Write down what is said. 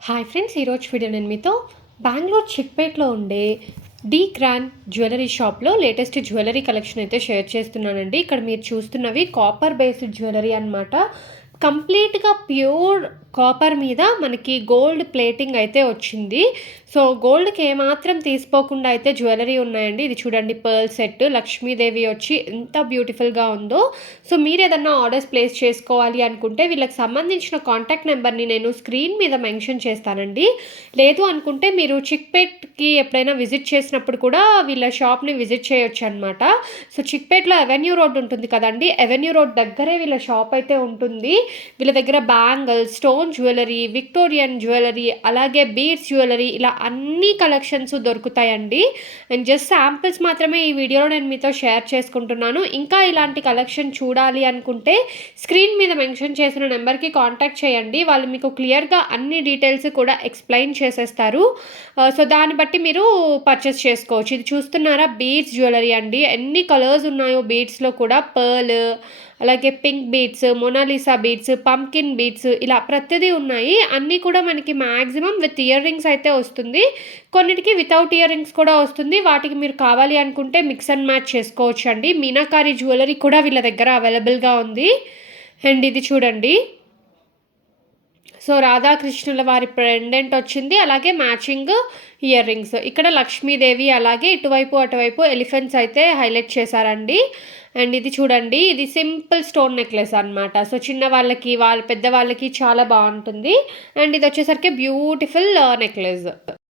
Hi friends ఈరోజు video నేను మీతో బెంగళూరు చిక్పేట్లో ఉండే డీ గ్రాన్ జ్యువెలరీ షాప్లో లేటెస్ట్ జ్యువెలరీ కలెక్షన్ అయితే షేర్ చేస్తున్నానండి. ఇక్కడ మీరు చూస్తున్నవి కాపర్ బేస్డ్ జ్యువెలరీ అనమాట కంప్లీట్గా ప్యూర్ కాపర్ మీద మనకి గోల్డ్ ప్లేటింగ్ అయితే వచ్చింది. సో గోల్డ్కి ఏమాత్రం తీసుకోకుండా అయితే జ్యువెలరీ ఉన్నాయండి. ఇది చూడండి పర్ల్ సెట్ లక్ష్మీదేవి వచ్చి ఎంత బ్యూటిఫుల్గా ఉందో. సో మీరు ఏదన్నా ఆర్డర్స్ ప్లేస్ చేసుకోవాలి అనుకుంటే వీళ్ళకి సంబంధించిన కాంటాక్ట్ నెంబర్ని నేను స్క్రీన్ మీద మెన్షన్ చేస్తానండి. లేదు అనుకుంటే మీరు చిక్పేట్కి ఎప్పుడైనా విజిట్ చేసినప్పుడు కూడా వీళ్ళ షాప్ని విజిట్ చేయొచ్చు అనమాట సో చిక్పేట్లో అవెన్యూ రోడ్ ఉంటుంది కదండి. అవెన్యూ రోడ్ దగ్గరే వీళ్ళ షాప్ అయితే ఉంటుంది. వీళ్ళ దగ్గర bangle stone jewellery Victorian jewellery అలాగే బీడ్స్ జ్యువెలరీ ఇలా అన్ని కలెక్షన్స్ దొరుకుతాయండి. అండ్ జస్ట్ శాంపిల్స్ మాత్రమే ఈ వీడియోలో నేను మీతో షేర్ చేసుకుంటున్నాను. ఇంకా ఇలాంటి కలెక్షన్ చూడాలి అనుకుంటే స్క్రీన్ మీద మెన్షన్ చేసిన నెంబర్కి కాంటాక్ట్ చేయండి. వాళ్ళు మీకు క్లియర్గా అన్ని డీటెయిల్స్ కూడా ఎక్స్ప్లెయిన్ చేసేస్తారు. Uh, సో దాన్ని బట్టి మీరు పర్చేస్ చేసుకోవచ్చు. ఇది చూస్తున్నారా? బీడ్స్ జ్యువెలరీ అండి. ఎన్ని కలర్స్ ఉన్నాయో బీడ్స్లో కూడా. పర్ల్ అలాగే pink beads Mona Lisa beads pumpkin beads ఇలా ప్రతిదీ ఉన్నాయి. అన్నీ కూడా మనకి మ్యాక్సిమం విత్ ఇయర్ రింగ్స్ అయితే వస్తుంది. కొన్నిటికి వితౌట్ ఇయర్ రింగ్స్ కూడా వస్తుంది. వాటికి మీరు కావాలి అనుకుంటే మిక్స్ అండ్ మ్యాచ్ చేసుకోవచ్చు అండి మీనాకారి జ్యువెలరీ కూడా వీళ్ళ దగ్గర అవైలబుల్గా ఉంది. అండ్ ఇది చూడండి. సో రాధాకృష్ణుల వారి పెండెంట్ వచ్చింది అలాగే మ్యాచింగ్ ఇయర్ రింగ్స్ ఇక్కడ లక్ష్మీదేవి అలాగే ఇటువైపు అటువైపు ఎలిఫెంట్స్ అయితే హైలైట్ చేశారండి. అండ్ ఇది చూడండి ఇది సింపుల్ స్టోన్ నెక్లెస్ అనమాట సో చిన్న వాళ్ళకి వాళ్ళ పెద్ద వాళ్ళకి చాలా బాగుంటుంది. అండ్ ఇది వచ్చేసరికి బ్యూటిఫుల్ నెక్లెస్ uh,